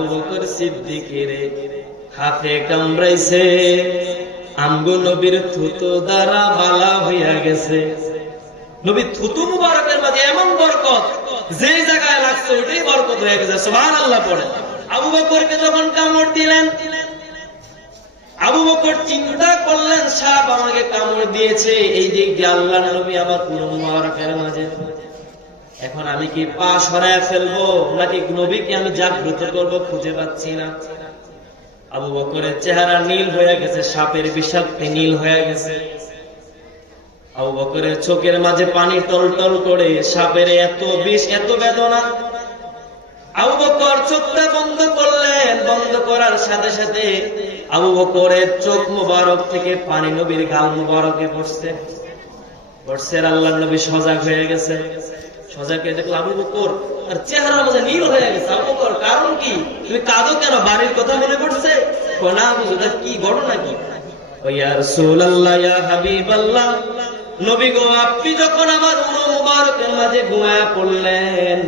আবু বকর সিদ্দিকের হাতে কামড়াইছে, আমগো নবীর থুতু দ্বারা বালা হইয়া গেছে। নবী থুতু মুবারকের মাঝে এমন বরকত, যেই জায়গায় লাগছে ওইটাই বরকত হয়ে গেছে। সুবহানাল্লাহ পড়ে। আবু বকরকে যখন কামড় দিলেন, আবু বকর চিন্তা করলেন সাপ আমাকে কামড় দিয়েছে, এই দিক দিয়ে আল্লাহর নবী আমার পুরো মুবারকের মাঝে, এখন আমি কি পা সরায় ফেলবো নাকি নবীকে আমি জাগ্রত করবো, খুঁজে পাচ্ছি না। আবু বকরের চেহারা নীল হয়ে গেছে, সাপের বিষাক্তে নীল হয়ে গেছে। আবু বকরের চোখের মাঝে পানি টলটল করে, সাপের এত বিষ, এত বেদনা। আবু বকর চোখটা বন্ধ করলেন, বন্ধ করার সাথে সাথে আবু বকরের চোখ মুবারক থেকে পানি নবীর গাল মুবারকে পড়ছে। আল্লাহর নবী সজাগ হয়ে গেছে। সজাগ হয়ে দেখলো আবু বকর আর চেহারার মাঝে নীল হয়ে গেছে। আবু বকর কারণ কি, তুমি কাঁদো কেন, বাড়ির কথা মনে পড়ছে? না বুঝা কি ঘটনা কি? ইয়া রাসূলুল্লাহ, ইয়া হাবিবাল্লাহ, নবী গো আপনি যখন আমার উরু মুবারকের মাঝে ঘুমায়া পড়লেন,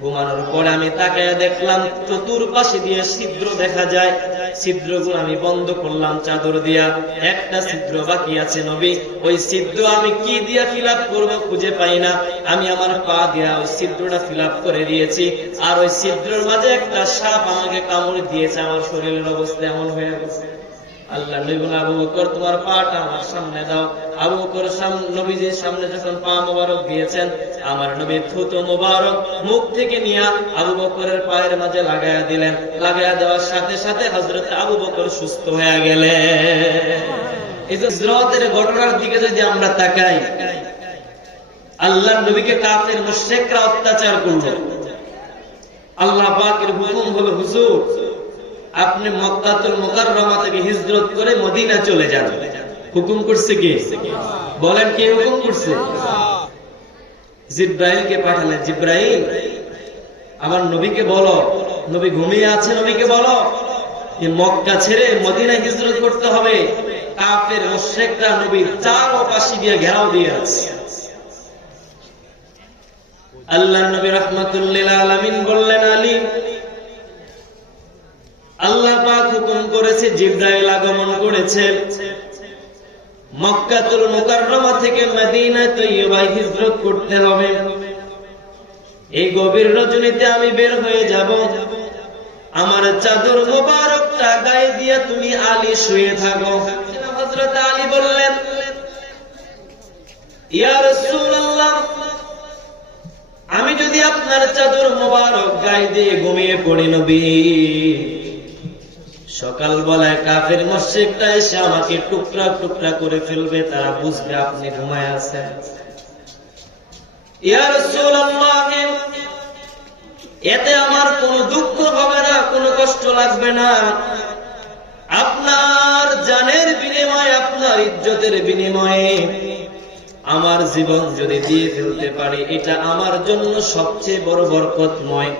ঘুমানোর পরে আমি তাকায়া দেখলাম চতুর্পাশে দিয়ে ছিদ্র দেখা যায়, ছিদ্রগুলো আমি বন্ধ করলাম চাদর দিয়া, একটা ছিদ্র বাকি আছে নবী, ওই ছিদ্র আমি কি দিয়া ফিল আপ করবো খুঁজে পাই না, আমি আমার পা দিয়া ওই ছিদ্রটা ফিল আপ করে দিয়েছি, আর ওই ছিদ্রের মাঝে একটা সাপ আমাকে কামড় দিয়েছে, আমার শরীরের অবস্থা এমন হয়ে গেছে। আল্লাহ নবী বলেন আবু বকর তোমার পাটা আমার সামনে দাও। আবু বকর নবীজির সামনে যখন পা মোবারক দিয়েছেন, আমার নবী থুতু মোবারক মুখ থেকে নিয়ে আবু বকরের পায়ের মাঝে লাগায়া দিলেন। লাগায়া দেওয়ার সাথে সাথে হযরত আবু বকর সুস্থ হয়ে গেলেন। এই যে হিজরতের ঘটনার দিকে যদি আমরা তাকাই, আল্লাহর নবীকে কাফের মুশরিকরা অত্যাচার করলো। আল্লাহ পাকের হুকুম হলো হুজুর আপনি মক্কাতুল মুকাররমা থেকে হিজরত করে মদিনা চলে যান। হুকুম করছে কে? বলেন কে হুকুম করছে? জিব্রাইলকে পাঠালেন, জিব্রাইল আমার নবীকে বলো, নবী ঘুমিয়ে আছে, নবীকে বলো যে মক্কা ছেড়ে মদিনা হিজরত করতে হবে। কাফের মুশরিকরা নবীর চারপাশে দিয়ে ঘেরাও দিয়ে আছে। আল্লাহর নবী রাহমাতুল লিল আলামিন বললেন, আলী আল্লাহ পাক হুকুম করেছে, জিবরাইল আগমন করেছে, মক্কাতুল মুকাররমা থেকে মদিনা তৈয়বা হিজরত করতে হবে। এই গভীর রজনীতে আমি বের হয়ে যাব, আমার চাদর মোবারকটা গায়ে দিয়ে তুমি আলী শুয়ে থাকো। হযরত আলী বললেন, ইয়া রাসূলুল্লাহ আমি যদি আপনার চাদর মোবারক গায়ে দিয়ে ঘুমিয়ে পড়ি নবী, সকাল বেলায় কাফের মুশরিকরা এসে আমাকে টুকরা টুকরা করে ফেলবে, তারা বুঝবে আপনি ঘুমায় আছেন। ইয়া রাসূলুল্লাহ এতে আমার কোনো দুঃখ হবে না, কোনো কষ্ট লাগবে না, আপনার জানের বিনিময়ে, আপনার ইজ্জতের বিনিময়ে আমার জীবন যদি দিয়ে ফেলতে পারি, এটা আমার জন্য সবচেয়ে বড় বরকতময়।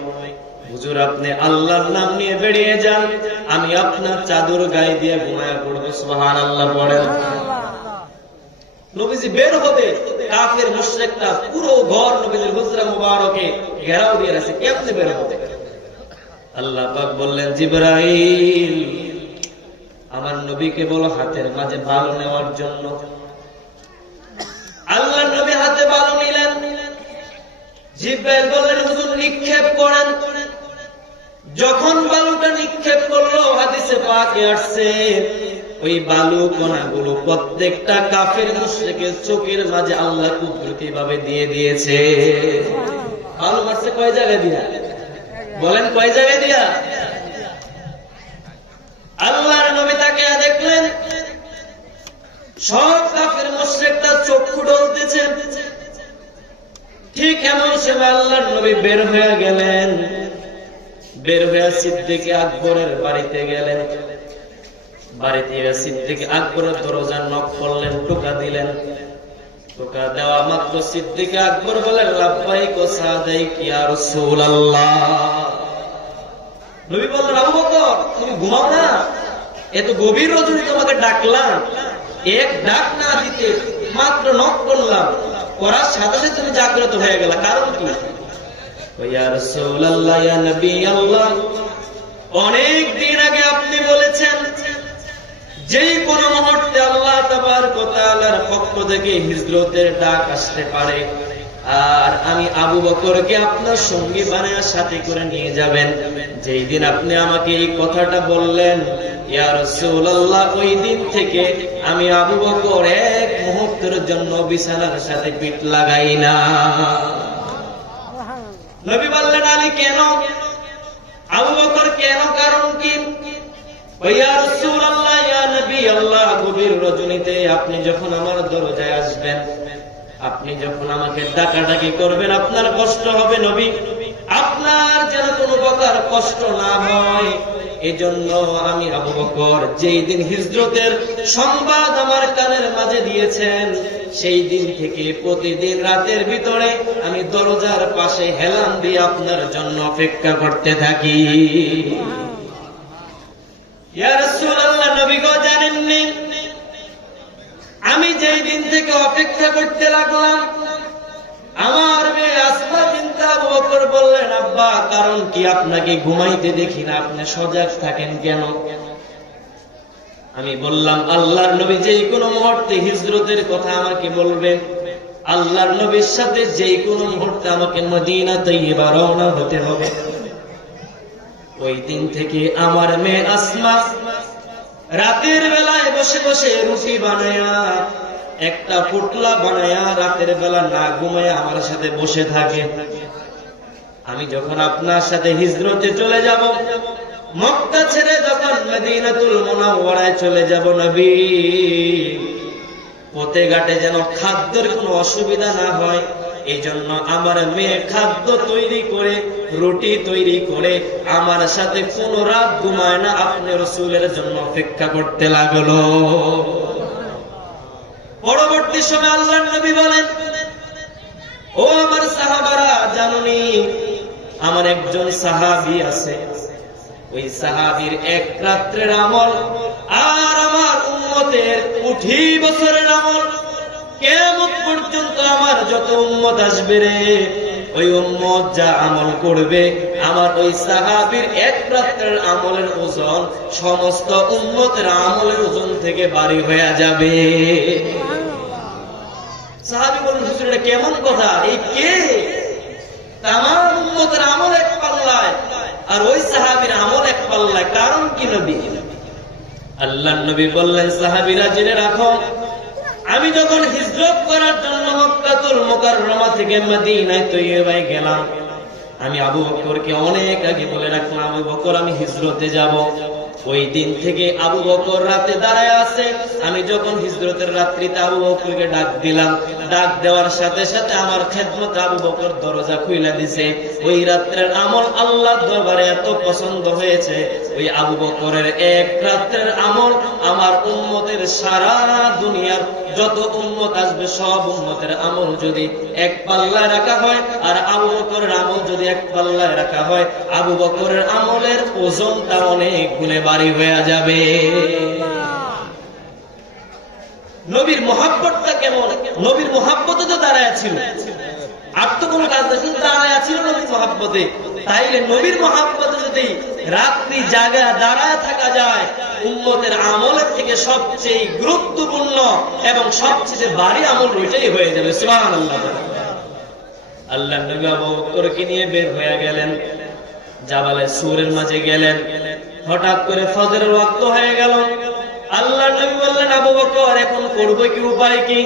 হুজুর আপনি আল্লাহর নাম নিয়ে বেরিয়ে যান, আমি আপনার চাদর গায়ে দিয়ে ঘুমায়া পড়বো। সুবহানাল্লাহ পড়েন। নবীজি বের হবে, কাফের মুশরিকরা পুরো ঘর নবীজির হুজরা মুবারকে ঘেরাও দিয়ে আছে, কেমনে বের হবে? আল্লাহ পাক বললেন, জিবরাইল আমার নবীকে বলো হাতের মাঝে বালু নেওয়ার জন্য। আল্লাহ নবী হাতে বালু নিলেন। জিবরাইল বললেন, হুজুর নিক্ষেপ করেন। যখন বালুটা নিক্ষেপ করলো, হাদিসে পাকে আসছে ওই বালু কণাগুলো প্রত্যেকটা কাফের মুশরিকের চোখের মাঝে আল্লাহ কুদরতি ভাবে দিয়ে দিয়েছে। বালু মারছে কয় জায়গায় দিয়া? বলেন কয় জায়গায় দিয়া? আল্লাহর নবী তাকে দেখলেন, সব কাফের মুশরিকরা চক্ষু ডলতেছে। ঠিক এমন সময় আল্লাহর নবী বের হয়ে গেলেন। বের হয়ে সিদ্দিক আকবরের বাড়িতে গেলেন। বাড়িতে সিদ্দিক আকবরের দরজা নক করলেন, টোকা দিলেন। টোকা দেওয়া মাত্র সিদ্দিক আকবর বলেন, লাব্বাইক ওয়া সাদাইক ইয়া রাসূলুল্লাহ। নবী বললেন, আবু বকর তুমি ঘুমাও না, এত গভীর রজনী তোমাকে ডাকলাম, এক ডাক না দিতে মাত্র নক করলাম, করার সাথে সাথে তুমি জাগ্রত হয়ে গেলা, কারণ কি? ইয়া রাসূলুল্লাহ ইয়া নবী আল্লাহ অনেক দিন আগে আপনি বলেছেন যেই কোন মুহূর্তে আল্লাহ তাবারক ওয়া তাআলার পক্ষ থেকে হিজরতের ডাক আসতে পারে, আর আমি আবু বকরকে আপনার সঙ্গী বানায়া সাথে করে নিয়ে যাবেন। যেই দিন আপনি আমাকে এই কথাটা বললেন ইয়া রাসূলুল্লাহ, ওই দিন থেকে আমি আবু বকর এক মুহূর্তের জন্য বিছানার সাথে পিঠ লাগাই না। নবী বললেন, আলী কেন? আবু বকর কেন? কারণ কি? ইয়া রাসূলুল্লাহ, ইয়া নবী আল্লাহ, গভীর রজনীতে আপনি যখন আমার দরজায় আসবেন, আপনি যখন আমাকে ডাকাডাকি করবেন, আপনার কষ্ট হবে নবী, আপনার যেন কোনো প্রকার কষ্ট না হয়, এজন্য আমি আবু বকর যেই দিন হিজরতের সংবাদ আমার কানের মাঝে দিয়েছেন, সেই দিন থেকে প্রতিদিন রাতের ভিতরে আমি দরজার পাশে হেলান দিয়ে আপনার জন্য অপেক্ষা করতে থাকি। ইয়া রাসূলুল্লাহ, নবী গো জানেননি, আমি যেই দিন থেকে অপেক্ষা করতে লাগলাম, আমার মেয়ে আসমা বিনতে আবু বকর বললেন, আব্বা কারণ কি? আপনাকে ঘুমাইতে দেখি না, আপনি সজাগ থাকেন কেন? আমি বললাম, আল্লাহর নবী যেই কোনো মুহূর্তে হিজরতের কথা আমাকে বলবেন, আল্লাহর নবীর সাথে যেই কোনো মুহূর্তে আমাকে মদিনা তৈয়বা রওনা হতে হবে। ওই দিন থেকে আমার মেয়ে আসমা রাতের বেলায় বসে বসে রুটি বানায়া, একটা পুটলা বানায়া, রাতের বেলা না ঘুমায়া আমার সাথে বসে থাকে। আমি যখন আপনার সাথে হিজরতে চলে যাব, মক্কা ছেড়ে যখন মদিনাতুল মুনাওয়ারায় চলে যাব নবী, পথে ঘাটে যেন খাদ্যের কোনো অসুবিধা না হয়, এই জন্য আমার মেয়ে খাদ্য তৈরি করে, রুটি তৈরি করে আমার সাথে কোন রাত ঘুমায় না, আপনি রাসূলের জন্য অপেক্ষা করতে লাগলো। পরবর্তী সময় আল্লাহর নবী বলেন, ও আমার সাহাবারা, জানুনি আমার একজন সাহাবী আছে, ওই সাহাবীর এক রাত্রের আমল আর আমার উম্মতের 20 বছরের আমল, কিয়ামত পর্যন্ত আমার যত উম্মত আসবে রে, ওই উম্মত যা আমল করবে, আমার ওই সাহাবীর এক রাত্রের আমলের ওজন সমস্ত উম্মতের আমলের ওজন থেকে ভারী হয়ে যাবে। সাহাবী বলেন, হুজুর এটা কেমন কথা? এই কে? তামাম উম্মতের আমল এক পাল্লায় আর ওই সাহাবীর আমল এক পাল্লায়, কারণ কি নবী? আল্লাহর নবী বললেন, সাহাবীরা জেনে রাখো, আমি যখন হিজরত করার জন্য মক্কাতুল মুকাররমা থেকে মদিনায় তৈয়বায় গেলাম, আমি আবু বকরকে অনেক আগে বলে রাখলাম, আবু বকর আমি হিজরতে যাব। ওই দিন থেকে আবু বকর রাতে দাঁড়ায় আছে। আমি যখন হিজরতের রাত্রিতে আবু বকরকে ডাক দিলাম, ডাক দেওয়ার সাথে সাথে আমার খেদমতে আবু বকর দরজা খুইলা দিছে। ওই রাত্রের আমল আল্লাহর দরবারে এত পছন্দ হয়েছে, ওই আবু বকরের এক রাত্রের আমল আমার উম্মতের সারা দুনিয়ার যত উম্মত আসবে সব উম্মতের আমল যদি এক পাল্লায় রাখা হয়, আর আবু বকরের আমল যদি এক পাল্লায় রাখা হয়, আবু বকরের আমলের ওজনটা অনেক গুণে ভারী হয়ে যাবে। নবীর মহাব্বতটা কেমন? নবীর মহাব্বতে তো দাঁড়ায় ছিল, আর তো কোনো কাজ না, কিন্তু দাঁড়ায় ছিল নবীর মহাব্বতে। তাইলে নবীর মহাব্বতে যদি রাত্রি জাগা দাঁড়ায় থাকা যায়, উম্মতের আমলের থেকে সবচেয়ে গুরুত্বপূর্ণ এবং সবচেয়ে ভারী আমল ওইটাই হয়ে যাবে। সুবহানাল্লাহ। আল্লাহর নবী আবু বকরকে নিয়ে বের হয়ে গেলেন, জাবালে সূরের মাঝে গেলেন। হঠাৎ করে ফজরের ওয়াক্ত হয়ে গেল। আল্লাহর নবী বললেন, আবু বকর এখন করব কি, উপায় কি?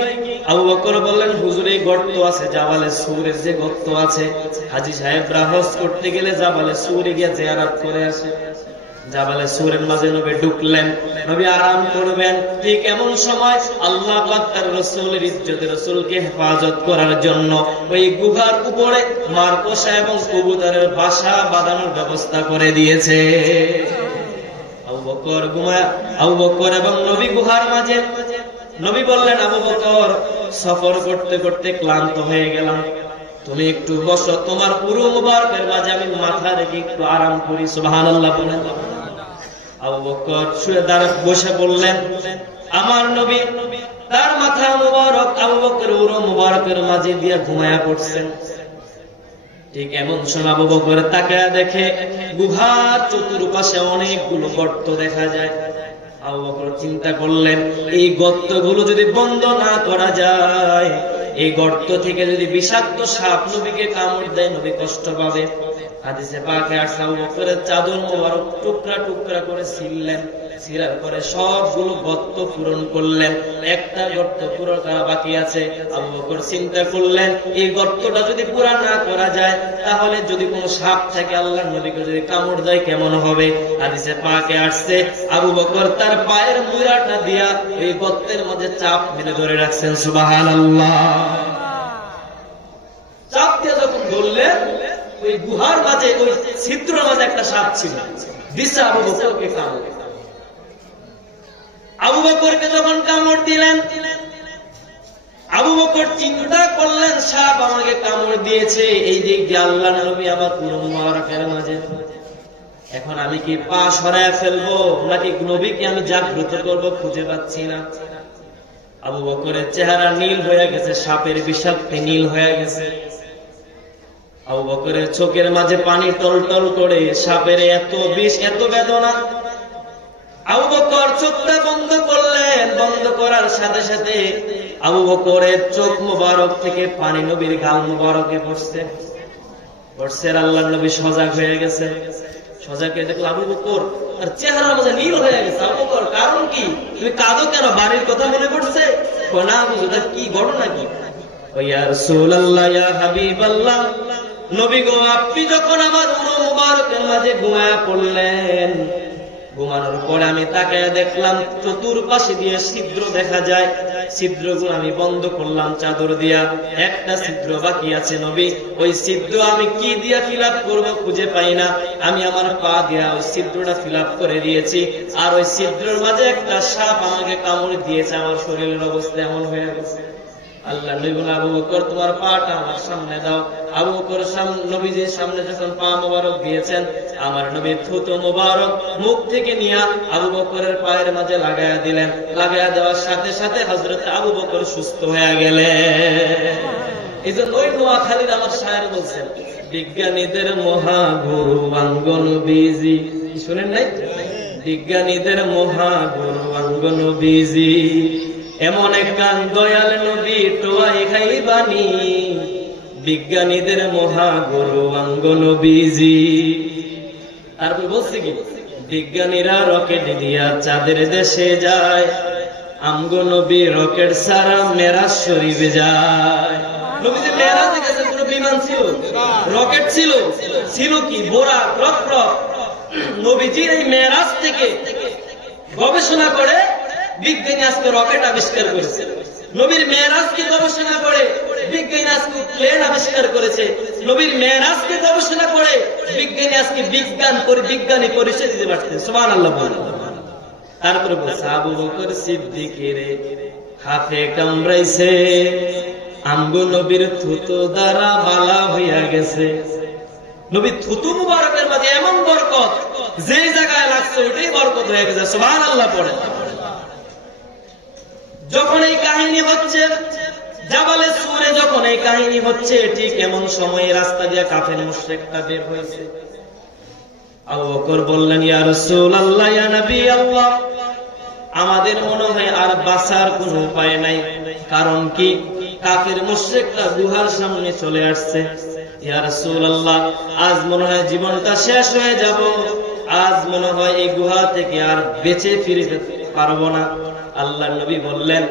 আবু বকর বললেন, হুজুর এই গর্ত আছে, জাবালে সূরের যে গর্ত আছে, হাজী সাহেবরা হজ করতে গেলে জাবালে সূরে গিয়ে জিয়ারত করে আসে। জাবালে সূরের মাঝে নবী ঢুকলেন, নবী আরাম করবেন। ঠিক এমন সময় আল্লাহ পাক তার রাসূলের ইজ্জতে রাসূলকে হেফাজত করার জন্য ওই গুহার উপরে মারকোসা এবং কবুতরের বাসা বাঁধানোর ব্যবস্থা করে দিয়েছে। আবু বকর এবং নবী গুহার মাঝে। নবী বললেন, আবু বকর সফর করতে করতে ক্লান্ত হয়ে গেলাম, তুমি একটু বসো, তোমার পুরো মুবারকের মাঝে আমি মাথা রেখে একটু আরাম করি। সুবহানাল্লাহ বলেন। আবু বকর শুয়ে দাঁড়ায় বসে বললেন, আমার নবী তার মাথা মুবারক আবু বকরের পুরো মুবারকের মাঝে দিয়ে ঘুমায়া পড়ছেন। ঠিক এমন সময় আবু বকর তাকায়া দেখে গুহার চতুর্পাশে অনেকগুলো গর্ত দেখা যায়। আবু বকর চিন্তা করলেন, এই গর্তগুলো যদি বন্ধ না করা যায়, এই গর্ত থেকে যদি বিষাক্ত সাপ নবীকে কামড় দেয়, নবী কষ্ট পাবে। হাদিসে পাকে আসছে আবু বকরের চাদর মোবারক টুকরা টুকরা করে ছিললেন, ছিলার পরে সবগুলো গর্ত পূরণ করলেন। একটা গর্ত পূরণ করা বাকি আছে। আবু বকর চিন্তা করলেন, এই গর্তটা যদি পুরা না করা যায়, তাহলে যদি কোনো সাপ থাকে আল্লাহর নবীকে যদি কামড় দেয় কেমন হবে। হাদিসে পাকে আসছে আবু বকর তার পায়ের মুড়াটা দিয়া এই গর্তের মধ্যে চাপ মেরে ধরে রাখছেন। সুবহানাল্লাহ। চাপ দিয়ে যখন ধরলেন, ওই গুহার মাঝে ওই ছিদ্রের মাঝে একটা সাপ ছিল, দিশা আবু বকরকে কামড়। আবু বকরকে যখন কামড় দিলেন, আবু বকর চিন্তা করলেন, সাপ আমাকে কামড় দিয়েছে, এই দিক দিয়ে আল্লাহর নবী আমার পুরো মুবারকের মাঝে, এখন আমি কি পা সরায় ফেলবো নাকি নবীকে আমি জাগ্রত করব, খুঁজে পাচ্ছি না। আবু বকরের চেহারা নীল হয়ে গেছে, সাপের বিষাক্তে নীল হয়ে গেছে। আবু বকরের চোখের মাঝে পানি টলটল করে, সাপের এত বিষ, এত বেদনা। আবু বকর চোখটা বন্ধ করলেন, বন্ধ করার সাথে সাথে আবু বকরের চোখ মুবারক থেকে পানি নবীর গাল মুবারকে পড়ছে। আল্লাহর নবী সজাগ হয়ে গেছে। সজাগ হয়ে দেখলো আবু বকর আর চেহারার মধ্যে নীল হয়ে গেছে। আবু বকর, কারণ কি? তুমি কাঁদো কেন? বাড়ির কথা মনে পড়ছে? না বুঝো, কি ঘটনা কি? ইয়া রাসূলুল্লাহ, ইয়া হাবিবাল্লাহ, নবী গো, আপনি যখন আমার মুবারকের মাঝে ঘুমায়া পড়লেন, ঘুমানোর পরে আমি তাকায়া দেখলাম চতুর্পাশে দিয়ে ছিদ্র দেখা যায়। ছিদ্রগুলো আমি বন্ধ করলাম চাদর দিয়া, একটা ছিদ্র বাকি আছে নবী। ওই ছিদ্র আমি কি দিয়া ফিল আপ করবো খুঁজে পাই না। আমি আমার পা দিয়া ওই ছিদ্রটা ফিল আপ করে দিয়েছি, আর ওই ছিদ্রের মাঝে একটা সাপ আমাকে কামড় দিয়েছে। আমার শরীরের অবস্থা এমন হয়ে গেছে। আল্লাহ নবী বলেন, আবু বকর তোমার পাটা আমার সামনে দাও। আবু বকর নবীজির সামনে যখন পা মোবারক দিয়েছেন, আমার নবী থুতু মোবারক মুখ থেকে নিয়ে আবু বকরের পায়ের মাঝে লাগায়া দিলেন। লাগায়া দেওয়ার সাথে সাথে হযরত আবু বকর সুস্থ হয়ে গেলেন। এই জন্য ওই নোয়াখালীর আমার শায়ের বলছেন, বিজ্ঞানীদের মহাগুরু অঙ্গ নবীজি। শুনেন নাই? বিজ্ঞানীদের মহাগুরু অঙ্গ নবীজি, এমন এক গান দয়াল নবী টোয়াই খাইবানি, বিজ্ঞানীদের মহাগুরু অঙ্গ নবীজি। তারপর বলছে কি, বিজ্ঞানীরা রকেট দিয়া চাঁদের দেশে যায়, আমগো নবী রকেট ছাড়া মেরাজ শরীফে যায়। নবীজি মেরাজে গেছে, কোনো বিমান ছিল? রকেট ছিল। ছিল কি? বোরাক, রক। নবীজির এই মেরাজ থেকে গবেষণা করে বিজ্ঞানী আজকে রকেট আবিষ্কার করেছে। নবীর মেরাজকে গবেষণা করে বিজ্ঞানী আজকে প্লেন আবিষ্কার করেছে। নবীর মেরাজকে গবেষণা করে বিজ্ঞানী আজকে বিজ্ঞানী পরিচয় দিতে পারছে। সুবহানাল্লাহ। তারপরে বলছে, আবু বকর সিদ্দিকের হাতে কামড়াইছে, আমগো নবীর থুতু দ্বারা বালা হইয়া গেছে। নবীর থুতু মুবারকের মাঝে এমন বরকত, যে জায়গায় লাগছে ওইটাই বরকত হয়ে গেছে। সুবহানাল্লাহ পড়ে। যখন এই কাহিনী হচ্ছে, জাবালে সুরে যখন এই কাহিনী হচ্ছে, ঠিক এমন সময়ে রাস্তা দিয়ে কাফের মুশরিকটা বের হয়েছে। আবু বকর বললেন, ইয়া রাসূলুল্লাহ, ইয়া নবী আল্লাহ, আমাদের মনে হয় আর বাঁচার কোনো উপায় নাই। কারণ কি? কাফের মুশরিকটা গুহার সামনে চলে আসছে। ইয়া রাসূলুল্লাহ, আজ মনে হয় জীবনটা শেষ হয়ে যাব। আজ মনে হয় এই গুহা থেকে আর বেঁচে ফিরতে পারবো না। আল্লাহর নবী বললেন,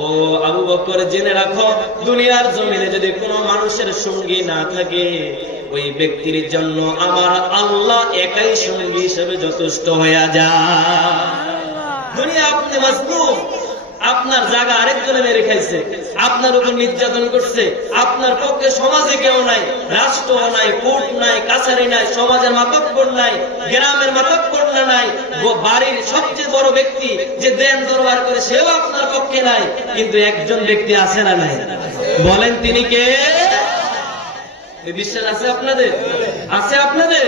ও আবু বকর, জেনে রাখো, দুনিয়ার জমিনে যদি কোনো মানুষের সঙ্গী না থাকে, ওই ব্যক্তির জন্য আমার আল্লাহ একাই সঙ্গী হিসেবে যথেষ্ট হয়ে যায়। দুনিয়া আপনি মাজলুম, আপনার জায়গা আরেকজনে মেরে খাইছে, আপনার উপর নির্যাতন করছে, আপনার পক্ষে সমাজে কেউ নাই, রাষ্ট্র নাই, কোর্ট নাই, কাছারি নাই, সমাজের মাতব্বর নাই, গ্রামের মাতব্বর নাই, বাড়ির সবচেয়ে বড় ব্যক্তি যে দেন দরবার করে সেও আপনার পক্ষে নাই। কিন্তু একজন ব্যক্তি আছে না নাই? বলেন তিনি কে? বিশ্বাস আছে আপনাদের? আছে আপনাদের?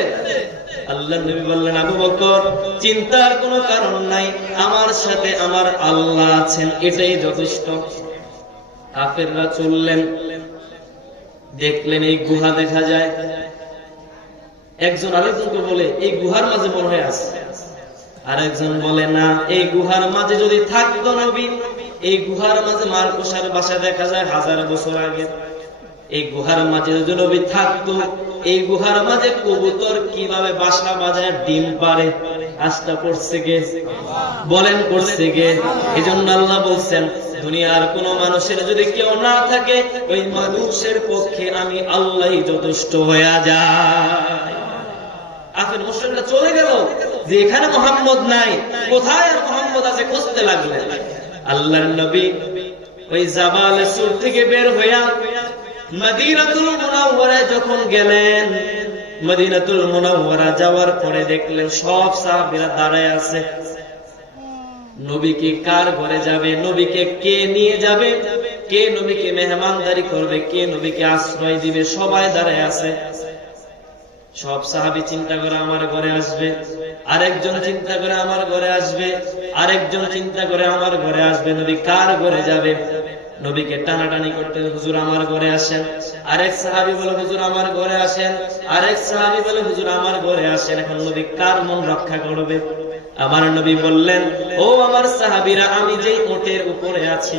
আল্লাহ নবী বললেন, আবু বকর, চিন্তার কোনো কারণ নাই, আমার সাথে আমার আল্লাহ আছেন, এটাই যথেষ্ট। কাফেররা চললেন। দেখলেন এই গুহা দেখা যায়। একজন আরেকজনকে বলে এই গুহার মাঝে মনে হয় আছে। আরেকজন বলে না, এই গুহার মাঝে যদি থাকতো নবী, এই গুহার মাঝে মারকুশার বাসা দেখা যায় 1000 বছর আগে। এই গুহার মাঝে যদি নবী থাকতো, এই গুহার মাঝে কবুতর কিভাবে বাসা বাজায় ডিম পারে, আস্থা করছে গে, বলেন করছে গে। এজন্য আল্লাহ বলছেন দুনিয়ার কোন মানুষের যদি কেউ না থাকে, ওই মানুষের পক্ষে আমি আল্লাহই যথেষ্ট হয়ে যায়। আফির মুশরিকরা চলে গেল যে এখানে মুহাম্মদ নাই, কোথায় আর মুহাম্মদ আছে খুঁজতে লাগলেন। আল্লাহর নবী ওই জাবালে সুর থেকে বের হইয়া মদিনাতুল মুনাওয়ারায় যখন গেলেন, মদিনাতুল মুনাওয়ারা যাওয়ার পরে দেখলেন সব সাহাবীরা দাঁড়ায় আছে। নবীকে কার ঘরে যাবে, নবীকে কে নিয়ে যাবে, কে নবীকে মেহমানদারি করবে, কে নবীকে আশ্রয় দিবে, সবাই দাঁড়ায় আছে। সব সাহাবী চিন্তা করে আমার ঘরে আসবে, আরেকজন চিন্তা করে আমার ঘরে আসবে, আরেকজন চিন্তা করে আমার ঘরে আসবে। নবী কার ঘরে যাবে, নবীকে টানাটানি করতে, হুজুর আমার ঘরে আসেন। আরেক সাহাবী বলে হুজুর আমার ঘরে আসেন, আরেক সাহাবী বলে হুজুর আমার ঘরে আসেন। এখন নবী কার মন রক্ষা করবে? আমার নবী বললেন, ও আমার সাহাবীরা, আমি যে ওটের উপরে আছি,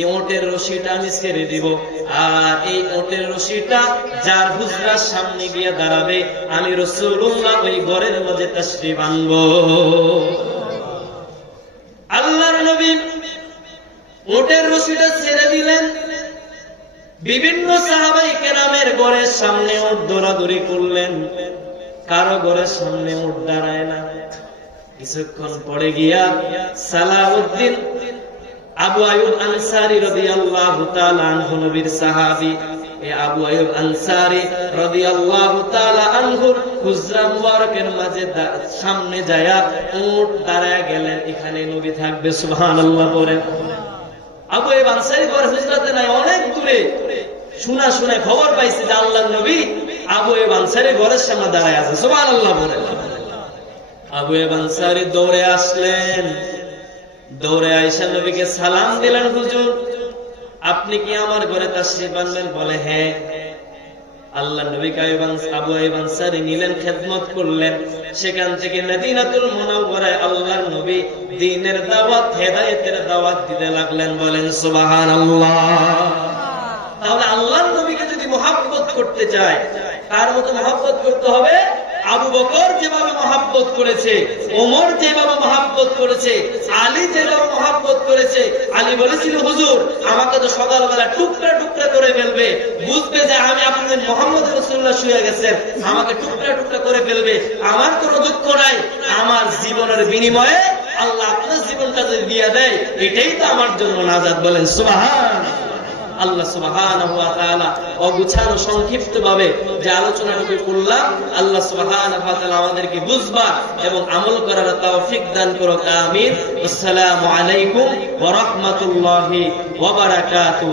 এই ওটের রশিটা আমি ছেড়ে দিব, আর এই ওটের রশিটা যার হুজরার সামনে গিয়ে দাঁড়াবে, আমি রাসূলুল্লাহ ওই ঘরের মধ্যে তাশরীফ আনবো। আল্লাহর নবী ওটের রশিটা ছেড়ে দিলেন। বিভিন্ন সাহাবায়ে কেরামের ঘরের সামনে উট দৌড়াদৌড়ি করলেন, কারো ঘরের সামনে উট দাঁড়ায় না। কিছুক্ষণ পরে গিয়া সালাউদ্দিন আবু আইয়ুব আনসারী রাদিয়াল্লাহু তাআলা আনহু, নবীর সাহাবী, এই আবু আইয়ুব আনসারী রাদিয়াল্লাহু তাআলা আনহুর হুজরা মুবারকের মাঝে সামনে যায়া উট দাঁড়ায় গেলেন, এখানে নবী থাকবে। সুবহানাল্লাহ বলেন। আবু আইয়ুব আনসারী ঘর হুজরাতে নাই, অনেক দূরে। শুনে খবর পাইছে যে আল্লাহর নবী আবু আইয়ুব আনসারী ঘরের সামনে দাঁড়ায় আছে। সুবহানাল্লাহ বলেন। আবু আইয়ুব আনসারী দৌড়ে আসলেন, দৌড়ে আয়েশা নবীকে সালাম দিলেন, হুজুর আপনি কি আমার ঘরে তাশরীফ আনবেন? বলে হ্যাঁ। আল্লাহর নবীকে আবু আইয়ুব আনসারী নিলেন, খেদমত করলেন। সেখান থেকে মদিনাতুল মুনাওয়ারায় আল্লাহর নবী দ্বীনের দাওয়াত, হেদায়েতের দাওয়াত দিতে লাগলেন। বলেন সুবহানাল্লাহ। তাহলে আল্লাহর নবীকে যদি মহব্বত করতে চায়, তার মতো মহব্বত করতে হবে। আবু বকর যেভাবে মহব্বত করেছে, ওমর যেভাবে মহব্বত করেছে, আলী যেভাবে মহব্বত করেছে। আলী বলেছিল, হুজুর আমাকে তো সকালবেলা টুকরা টুকরা করে ফেলবে, বুঝবে যে আমি আপনাদের মুহাম্মদ রাসূলুল্লাহ শুয়ে গেছেন, আমাকে টুকরা টুকরা করে ফেলবে। আমার কোনো দুঃখ নাই, আমার জীবনের বিনিময়ে আল্লাহ আপনার জীবনটা যদি দিয়ে দেয়, এটাই তো আমার জন্য নাজাত। বলেন সুবহানাল্লাহ। আল্লাহ সুবহানাহু ওয়া তাআলা অগুছানো সংক্ষিপ্তভাবে যে আলোচনাটুকু করলাম, আল্লাহ সুবহানাহু ওয়া তাআলা আমাদেরকে বুঝবার এবং আমল করার তৌফিক দান করুক। আমিন। আসসালামু আলাইকুম ওয়া রাহমাতুল্লাহি ওয়া বারাকাতুহু।